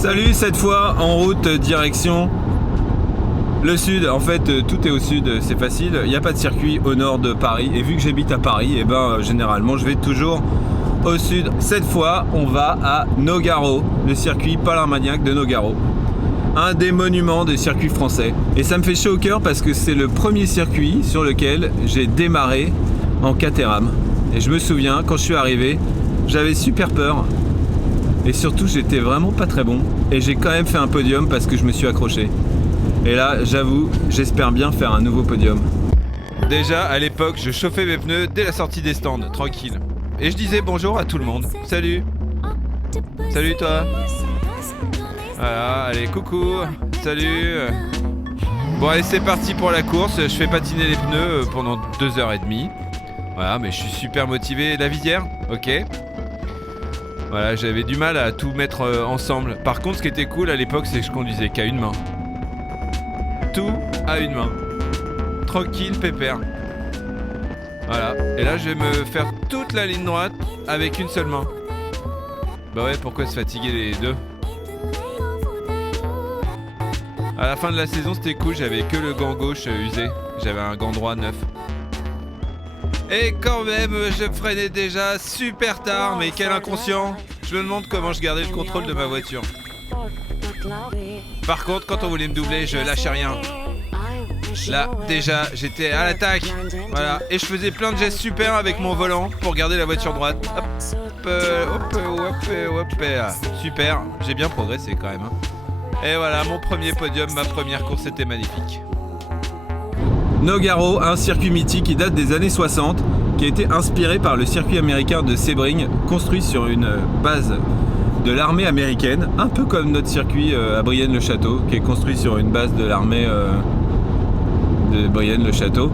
Salut, cette fois en route direction le sud. En fait, tout est au sud, c'est facile. Il n'y a pas de circuit au nord de Paris. Et vu que j'habite à Paris, et généralement, je vais toujours au sud. Cette fois, on va à Nogaro, le circuit Palarmagnac de Nogaro. Un des monuments des circuits français. Et ça me fait chaud au cœur parce que c'est le premier circuit sur lequel j'ai démarré en Caterham. Et je me souviens, quand je suis arrivé, j'avais super peur. Et surtout, j'étais vraiment pas très bon. Et j'ai quand même fait un podium parce que je me suis accroché. Et là, j'avoue, j'espère bien faire un nouveau podium. Déjà, à l'époque, je chauffais mes pneus dès la sortie des stands, tranquille. Et je disais bonjour à tout le monde. Salut. Salut toi. Voilà, allez, coucou. Salut. Bon, allez, c'est parti pour la course. Je fais patiner les pneus pendant 2h30. Voilà, mais je suis super motivé. La visière, ok. Voilà, j'avais du mal à tout mettre ensemble. Par contre, ce qui était cool à l'époque, c'est que je conduisais qu'à une main. Tout à une main. Tranquille, pépère. Voilà. Et là, je vais me faire toute la ligne droite avec une seule main. Bah ouais, pourquoi se fatiguer les deux? À la fin de la saison, c'était cool. J'avais que le gant gauche usé. J'avais un gant droit neuf. Et quand même, je freinais déjà super tard, mais quel inconscient. Je me demande comment je gardais le contrôle de ma voiture. Par contre, quand on voulait me doubler, je lâchais rien. Là, déjà, j'étais à l'attaque. Voilà, et je faisais plein de gestes super avec mon volant pour garder la voiture droite. Hop. Super, j'ai bien progressé quand même. Et voilà, mon premier podium, ma première course était magnifique. Nogaro, un circuit mythique qui date des années 60, qui a été inspiré par le circuit américain de Sebring, construit sur une base de l'armée américaine, un peu comme notre circuit à Brienne-le-Château, qui est construit sur une base de l'armée de Brienne-le-Château.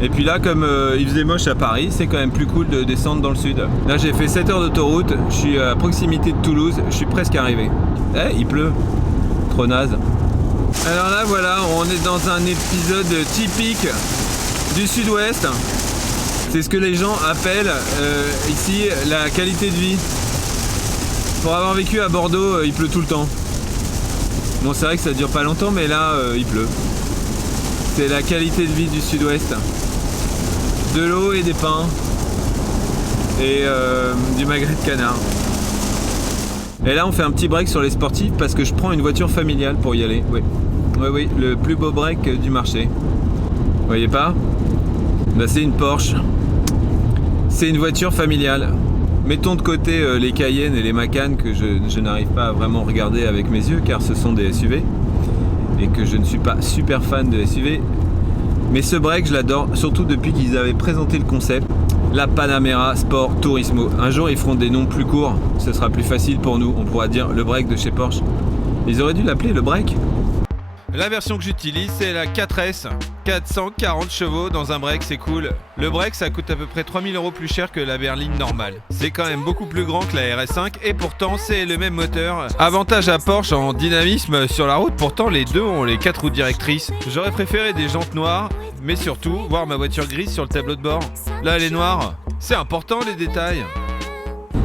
Et puis là, comme il faisait moche à Paris, c'est quand même plus cool de descendre dans le sud. Là, j'ai fait 7 heures d'autoroute, je suis à proximité de Toulouse, je suis presque arrivé. Eh, il pleut, trop naze. Alors là, voilà, on est dans un épisode typique du sud-ouest. C'est ce que les gens appellent ici la qualité de vie. Pour avoir vécu à Bordeaux, il pleut tout le temps. Bon, c'est vrai que ça dure pas longtemps, mais là, il pleut. C'est la qualité de vie du sud-ouest. De l'eau et des pains. Et du magret de canard. Et là, on fait un petit break sur les sportifs parce que je prends une voiture familiale pour y aller. Oui, le plus beau break du marché. Vous voyez pas? Là, c'est une Porsche. C'est une voiture familiale. Mettons de côté les Cayenne et les Macan que je n'arrive pas à vraiment regarder avec mes yeux car ce sont des SUV et que je ne suis pas super fan de SUV. Mais ce break, je l'adore, surtout depuis qu'ils avaient présenté le concept. La Panamera Sport Turismo. Un jour, ils feront des noms plus courts. Ce sera plus facile pour nous. On pourra dire le break de chez Porsche. Ils auraient dû l'appeler le break. La version que j'utilise, c'est la 4S. 440 chevaux dans un break, c'est cool. Le break, ça coûte à peu près 3000 € plus cher que la berline normale. C'est quand même beaucoup plus grand que la RS5 et pourtant, c'est le même moteur. Avantage à Porsche en dynamisme sur la route. Pourtant, les deux ont les 4 roues directrices. J'aurais préféré des jantes noires, mais surtout, voir ma voiture grise sur le tableau de bord. Là, elle est noire. C'est important, les détails.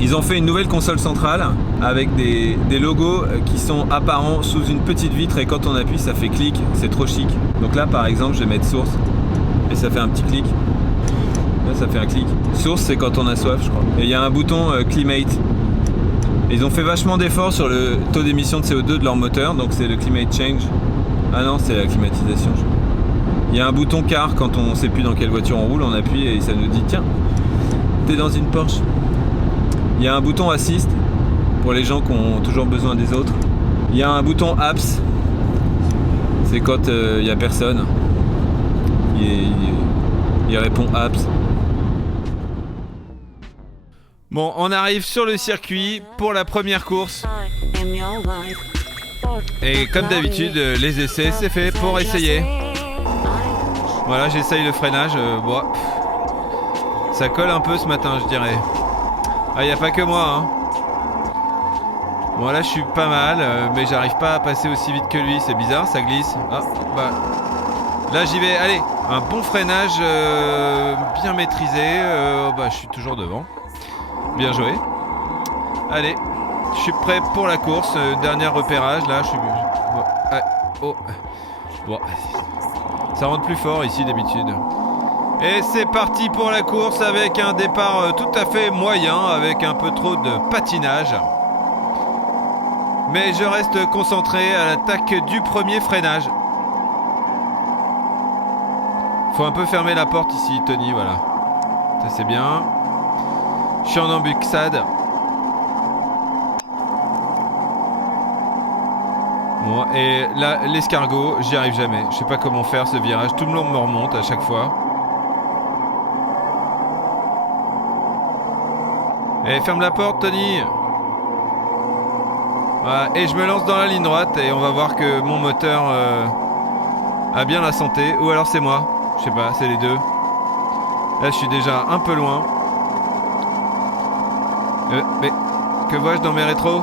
Ils ont fait une nouvelle console centrale avec des logos qui sont apparents sous une petite vitre et quand on appuie ça fait clic, c'est trop chic. Donc là par exemple je vais mettre source et ça fait un petit clic. Là ça fait un clic. Source c'est quand on a soif je crois. Et il y a un bouton Climate. Et ils ont fait vachement d'efforts sur le taux d'émission de CO2 de leur moteur, donc c'est le Climate Change. Ah non c'est la climatisation. Il y a un bouton car quand on sait plus dans quelle voiture on roule, on appuie et ça nous dit tiens, t'es dans une Porsche. Il y a un bouton assist pour les gens qui ont toujours besoin des autres. Il y a un bouton apps, c'est quand il n'y a personne. Il répond apps. Bon, on arrive sur le circuit pour la première course. Et comme d'habitude, les essais, c'est fait pour essayer. Voilà, j'essaye le freinage. Ça colle un peu ce matin, je dirais. Ah, y a pas que moi, hein. Bon, là, je suis pas mal, mais j'arrive pas à passer aussi vite que lui. C'est bizarre, ça glisse. Ah, bah. Là, j'y vais. Allez, un bon freinage bien maîtrisé. Je suis toujours devant. Bien joué. Allez, Je suis prêt pour la course. Dernier repérage là. Je suis. Oh. Bon. Ça rentre plus fort ici d'habitude. Et c'est parti pour la course avec un départ tout à fait moyen, avec un peu trop de patinage. Mais je reste concentré à l'attaque du premier freinage. Faut un peu fermer la porte ici, Tony, voilà. Ça c'est bien. Je suis en embuscade. Bon, et là, l'escargot, j'y arrive jamais. Je sais pas comment faire ce virage. Tout le monde me remonte à chaque fois. Et ferme la porte, Tony. Voilà, et je me lance dans la ligne droite et on va voir que mon moteur a bien la santé. Ou alors c'est moi. Je sais pas, c'est les deux. Là, je suis déjà un peu loin. Mais que vois-je dans mes rétros?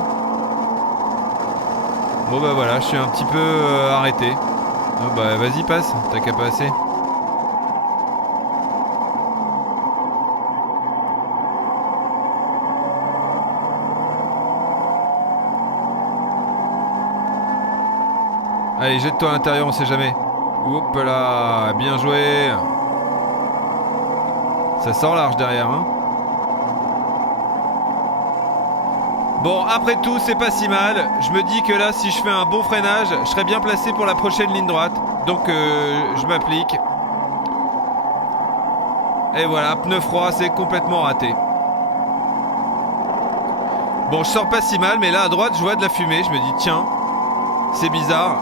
Bon bah voilà, je suis un petit peu arrêté. Oh, bah vas-y, passe, t'as qu'à passer. Allez, jette-toi à l'intérieur, on sait jamais. Hop là, bien joué. Ça sort large derrière, hein. Bon, après tout, c'est pas si mal. Je me dis que là, si je fais un bon freinage, je serai bien placé pour la prochaine ligne droite. Donc, je m'applique. Et voilà, pneu froid, c'est complètement raté. Bon, je sors pas si mal, mais là, à droite, je vois de la fumée. Je me dis, tiens, c'est bizarre.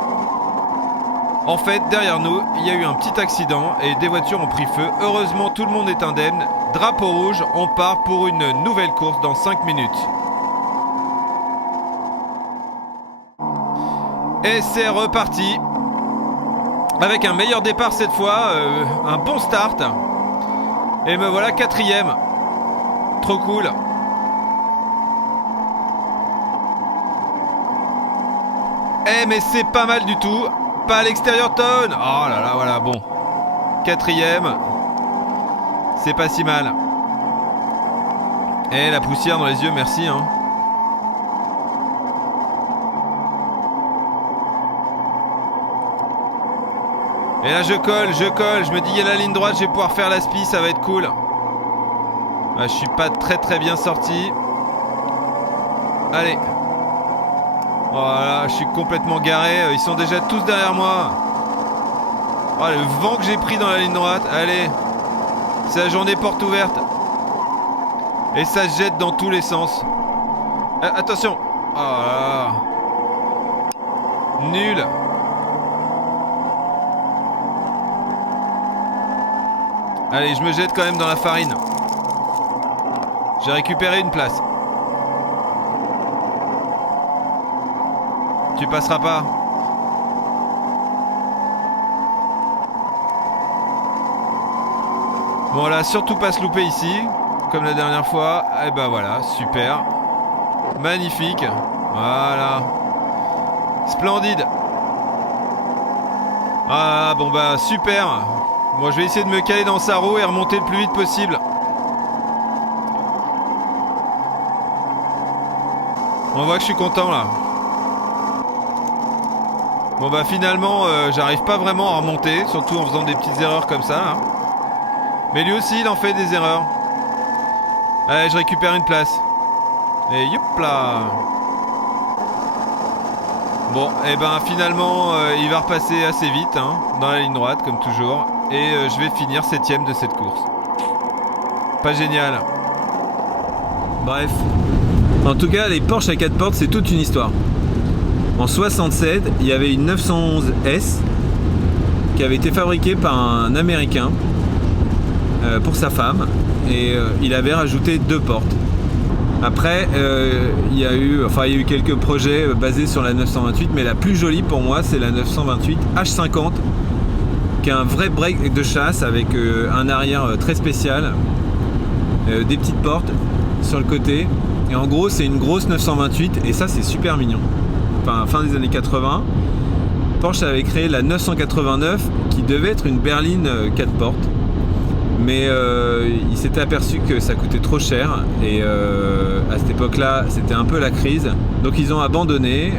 En fait, derrière nous, il y a eu un petit accident et des voitures ont pris feu. Heureusement, tout le monde est indemne. Drapeau rouge, on part pour une nouvelle course dans 5 minutes. Et c'est reparti. Avec un meilleur départ cette fois, un bon start. Et me voilà 4e. Trop cool. Eh mais c'est pas mal du tout. Pas à l'extérieur, Ton. Oh là là, voilà, bon. 4e. C'est pas si mal. Et la poussière dans les yeux, merci, hein. Et là je colle, je me dis il y a la ligne droite, je vais pouvoir faire la spi, ça va être cool. Ah, je suis pas très bien sorti. Allez. Voilà, je suis complètement garé, ils sont déjà tous derrière moi. Oh, le vent que j'ai pris dans la ligne droite, allez. C'est la journée porte ouverte. Et ça se jette dans tous les sens. Attention. Oh là là. Nul. Allez, je me jette quand même dans la farine. J'ai récupéré une place. Tu passeras pas. Bon là, surtout pas se louper ici, comme la dernière fois. Et ben voilà, super. Magnifique. Voilà. Splendide. Ah bon bah super. Bon, je vais essayer de me caler dans sa roue et remonter le plus vite possible. On voit que je suis content là. Bon bah finalement j'arrive pas vraiment à remonter, surtout en faisant des petites erreurs comme ça hein. Mais lui aussi il en fait des erreurs. Allez, je récupère une place. Et youp là. Bon, et ben finalement il va repasser assez vite hein, dans la ligne droite comme toujours. Et je vais finir 7ème de cette course. Pas génial. Bref. En tout cas, les Porsche à 4 portes, c'est toute une histoire. En 67, il y avait une 911 S qui avait été fabriquée par un Américain pour sa femme. Et il avait rajouté 2 portes. Après, il y a eu quelques projets basés sur la 928, mais la plus jolie pour moi, c'est la 928 H50. Qui a un vrai break de chasse avec un arrière très spécial, des petites portes sur le côté, et en gros c'est une grosse 928 et ça c'est super mignon. Enfin, fin des années 80, Porsche avait créé la 989 qui devait être une berline 4 portes Mais il s'était aperçu que ça coûtait trop cher et à cette époque-là, c'était un peu la crise. Donc ils ont abandonné.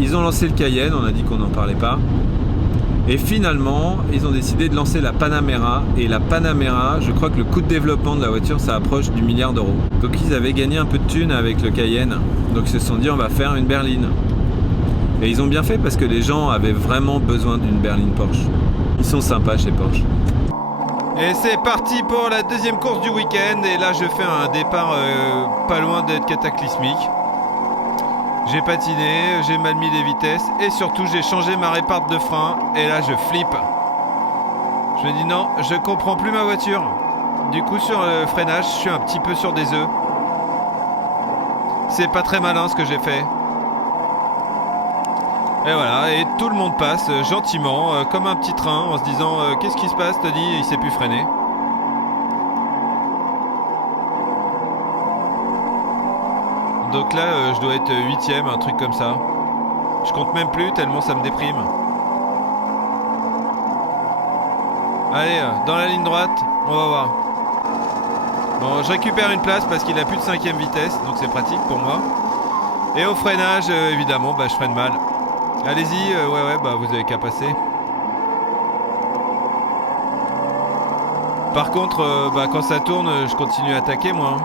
Ils ont lancé le Cayenne, on a dit qu'on n'en parlait pas. Et finalement, ils ont décidé de lancer la Panamera. Et la Panamera, je crois que le coût de développement de la voiture, ça approche du milliard d'euros. Donc ils avaient gagné un peu de thunes avec le Cayenne. Donc ils se sont dit, on va faire une berline. Et ils ont bien fait parce que les gens avaient vraiment besoin d'une berline Porsche. Ils sont sympas chez Porsche. Et c'est parti pour la deuxième course du week-end. Et là, je fais un départ pas loin d'être cataclysmique. J'ai patiné, j'ai mal mis les vitesses et surtout j'ai changé ma réparte de frein et là je flippe. Je me dis non, je comprends plus ma voiture. Du coup sur le freinage, je suis un petit peu sur des œufs. C'est pas très malin ce que j'ai fait. Et voilà, et tout le monde passe gentiment, comme un petit train, en se disant qu'est-ce qui se passe, Tony, il sait plus freiner. Donc là, je dois être 8ème, un truc comme ça. Je compte même plus tellement ça me déprime. Allez, dans la ligne droite, on va voir. Bon, je récupère une place parce qu'il a plus de 5ème vitesse, donc c'est pratique pour moi. Et au freinage, évidemment, je freine mal. Allez-y, ouais, vous avez qu'à passer. Par contre, quand ça tourne, je continue à attaquer, moi.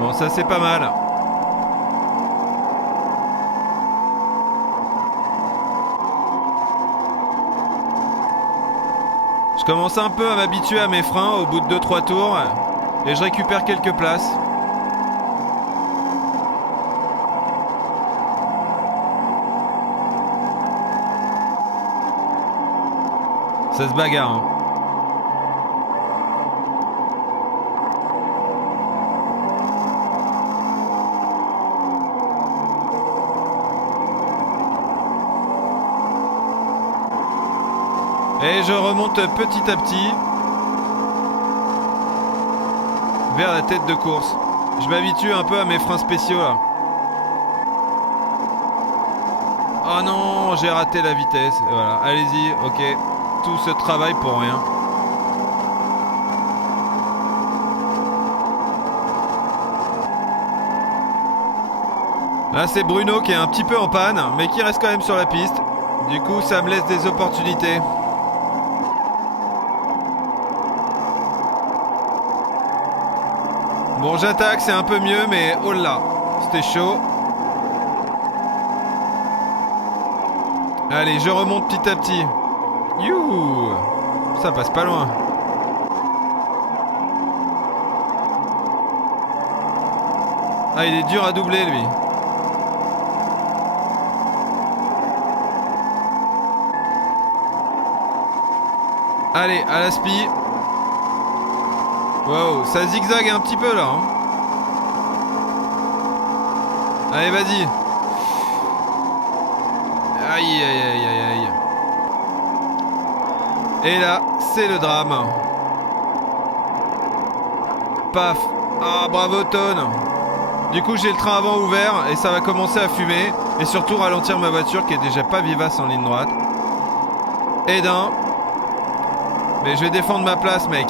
Bon, ça c'est pas mal. Je commence un peu à m'habituer à mes freins au bout de 2-3 tours et je récupère quelques places. Ça se bagarre, hein. Et je remonte petit à petit vers la tête de course. Je m'habitue un peu à mes freins spéciaux là. Oh non, j'ai raté la vitesse. Et voilà, allez-y, ok. Tout ce travail pour rien. Là c'est Bruno qui est un petit peu en panne, mais qui reste quand même sur la piste. Du coup ça me laisse des opportunités. Bon, j'attaque, c'est un peu mieux, mais oh là, c'était chaud. Allez, je remonte petit à petit. Youhou, ça passe pas loin. Ah, il est dur à doubler, lui. Allez, à la spi. Wow, ça zigzague un petit peu là. Hein. Allez, vas-y. Aïe, aïe, aïe, aïe, aïe. Et là, c'est le drame. Paf. Ah, bravo, Tone. Du coup, j'ai le train avant ouvert et ça va commencer à fumer. Et surtout ralentir ma voiture qui est déjà pas vivace en ligne droite. Et d'un. Mais je vais défendre ma place, mec.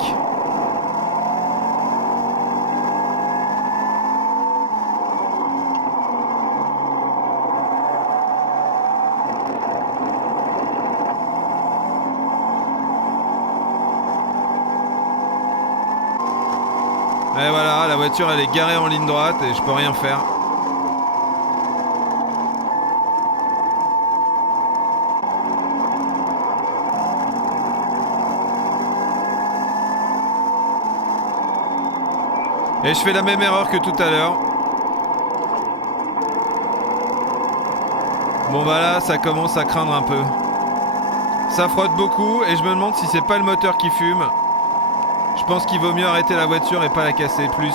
Et voilà, la voiture elle est garée en ligne droite et je peux rien faire. Et je fais la même erreur que tout à l'heure. Bon bah là ça commence à craindre un peu. Ça frotte beaucoup et je me demande si c'est pas le moteur qui fume. Je pense qu'il vaut mieux arrêter la voiture et pas la casser plus.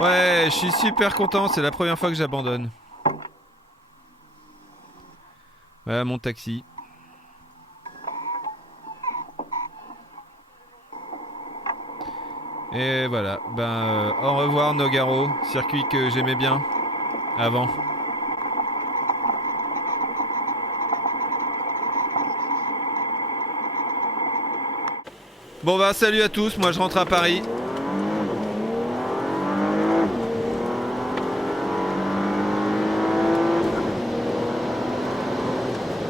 Ouais, je suis super content, c'est la première fois que j'abandonne. Voilà mon taxi. Et voilà, au revoir Nogaro, circuit que j'aimais bien avant. Bon salut à tous, moi je rentre à Paris.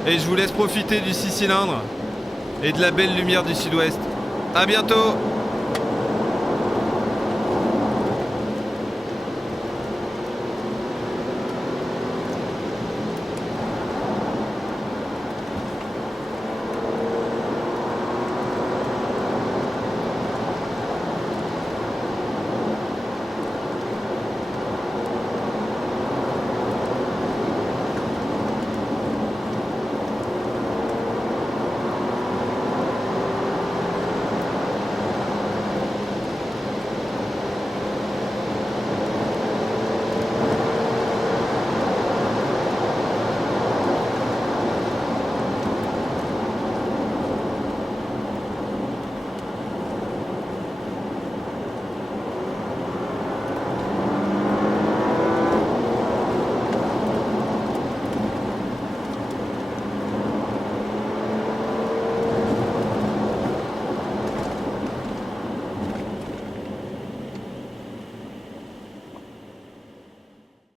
Et je vous laisse profiter du 6 cylindres et de la belle lumière du sud-ouest. A bientôt!